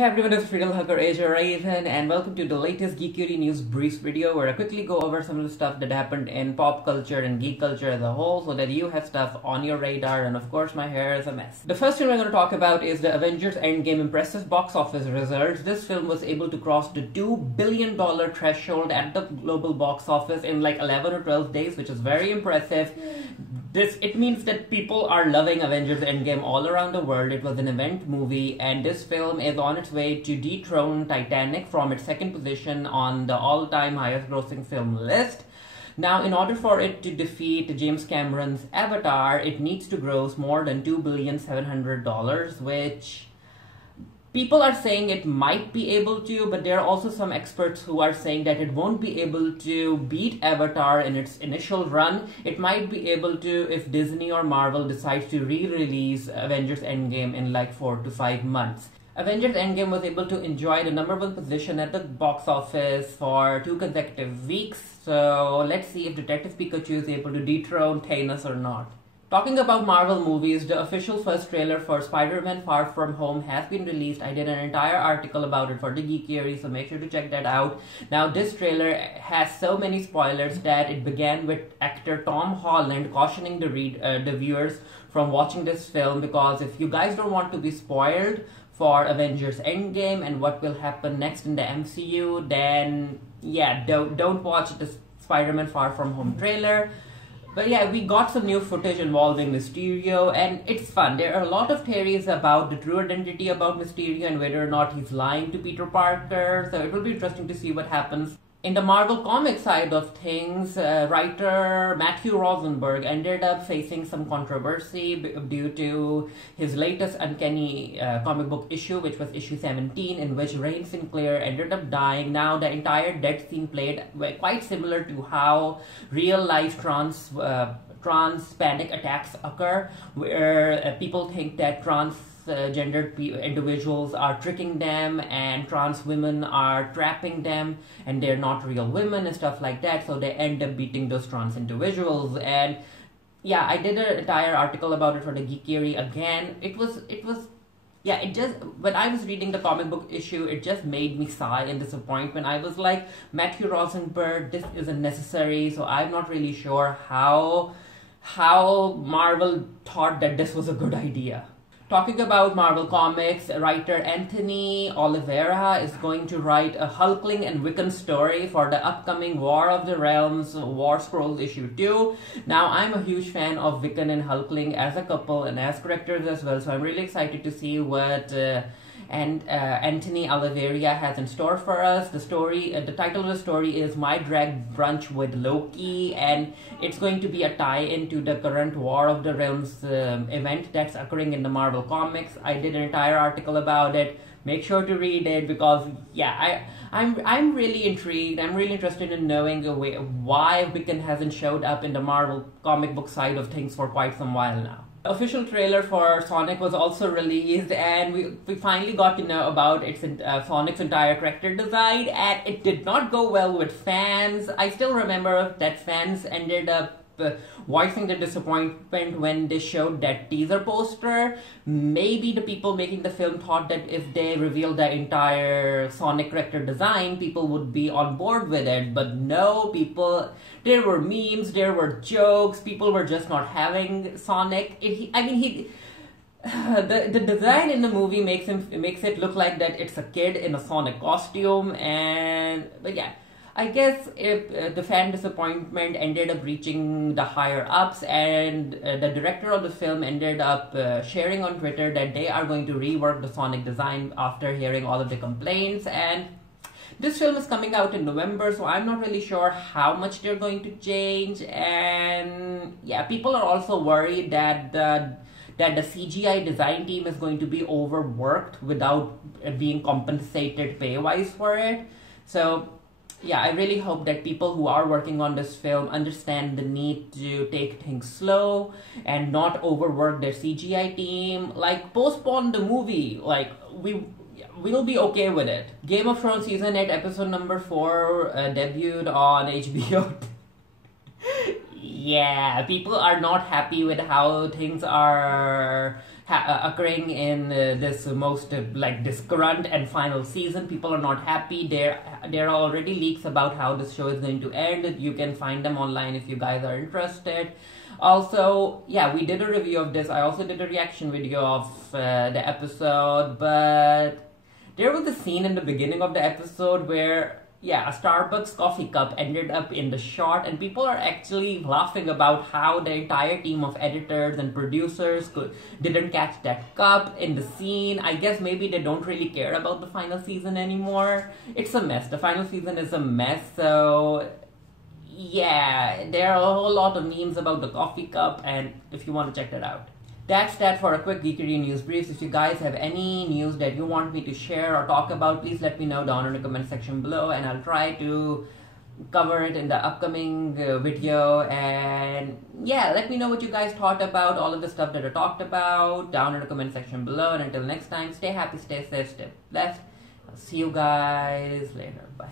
Hey everyone, it's Freedom Hacker Asia Raven and welcome to the latest Geekiary News Briefs video where I quickly go over some of the stuff that happened in pop culture and geek culture as a whole so that you have stuff on your radar, and of course my hair is a mess. The first film I'm going to talk about is the Avengers Endgame impressive box office results. This film was able to cross the $2 billion threshold at the global box office in like 11 or 12 days, which is very impressive. It means that people are loving Avengers Endgame all around the world. It was an event movie, and this film is on its way to dethrone Titanic from its second position on the all-time highest grossing film list. Now, in order for it to defeat James Cameron's Avatar, it needs to gross more than $2,700,000,000, which people are saying it might be able to, but there are also some experts who are saying that it won't be able to beat Avatar in its initial run. It might be able to if Disney or Marvel decides to re-release Avengers Endgame in like 4 to 5 months. Avengers Endgame was able to enjoy the #1 position at the box office for 2 consecutive weeks. So let's see if Detective Pikachu is able to dethrone Thanos or not. Talking about Marvel movies, the official first trailer for SpiderMan Far From Home has been released. I did an entire article about it for the Geekiary, so make sure to check that out. Now, this trailer has so many spoilers that it began with actor Tom Holland cautioning the viewers from watching this film, because if you guys don't want to be spoiled for Avengers Endgame and what will happen next in the MCU, then yeah, don't watch the Spider-Man Far From Home trailer. But yeah, we got some new footage involving Mysterio, and it's fun. There are a lot of theories about the true identity about Mysterio and whether or not he's lying to Peter Parker, so it will be interesting to see what happens. In the Marvel Comics side of things, writer Matthew Rosenberg ended up facing some controversy due to his latest Uncanny comic book issue, which was issue 17, in which Rain Sinclair ended up dying. Now, the entire death scene played quite similar to how real-life trans panic attacks occur, where people think that transgendered individuals are tricking them and trans women are trapping them and they're not real women and stuff like that, so they end up beating those trans individuals. And yeah, I did an entire article about it for the Geekiary. Again, it just, when I was reading the comic book issue, it just made me sigh in disappointment. I was like, Matthew Rosenberg, this isn't necessary. So I'm not really sure how Marvel thought that this was a good idea. Talking about Marvel Comics, writer Anthony Oliveira is going to write a Hulkling and Wiccan story for the upcoming War of the Realms War Scrolls issue 2. Now, I'm a huge fan of Wiccan and Hulkling as a couple and as characters as well, so I'm really excited to see what Anthony Oliveira has in store for us. The title of the story is My Drag Brunch with Loki, and it's going to be a tie-in to the current War of the Realms event that's occurring in the Marvel Comics. I did an entire article about it. Make sure to read it, because yeah, I'm really intrigued. I'm really interested in knowing why Wiccan hasn't showed up in the Marvel comic book side of things for quite some while now. The official trailer for Sonic was also released, and we finally got to know about Sonic's entire character design, and it did not go well with fans. I still remember that fans ended up voicing their disappointment when they showed that teaser poster. Maybe the people making the film thought that if they revealed the entire Sonic character design, people would be on board with it, but no, there were memes, there were jokes, people were just not having Sonic. The design in the movie makes it look like that it's a kid in a Sonic costume, but yeah, I guess if the fan disappointment ended up reaching the higher ups, and the director of the film ended up sharing on Twitter that they are going to rework the Sonic design after hearing all of the complaints. And this film is coming out in November, so I'm not really sure how much they're going to change. And yeah, people are also worried that the CGI design team is going to be overworked without being compensated pay-wise for it. So yeah, I really hope that people who are working on this film understand the need to take things slow and not overwork their CGI team. Like, postpone the movie. Like, we'll be okay with it. Game of Thrones Season 8 episode number 4 debuted on HBO. Yeah, people are not happy with how things are occurring in this most like this current and final season. People are not happy. There are already leaks about how this show is going to end. You can find them online if you guys are interested. Also, yeah, we did a review of this. I also did a reaction video of the episode, but there was a scene in the beginning of the episode where, yeah, a Starbucks coffee cup ended up in the shot, and people are actually laughing about how the entire team of editors and producers didn't catch that cup in the scene. I guess maybe they don't really care about the final season anymore. It's a mess. The final season is a mess, so yeah, there are a whole lot of memes about the coffee cup, and if you want to check that out. That's that for a quick Geekiary News Briefs. If you guys have any news that you want me to share or talk about, please let me know down in the comment section below, and I'll try to cover it in the upcoming video. And yeah, let me know what you guys thought about all of the stuff that I talked about down in the comment section below. And until next time, stay happy, stay safe, stay blessed. I'll see you guys later. Bye.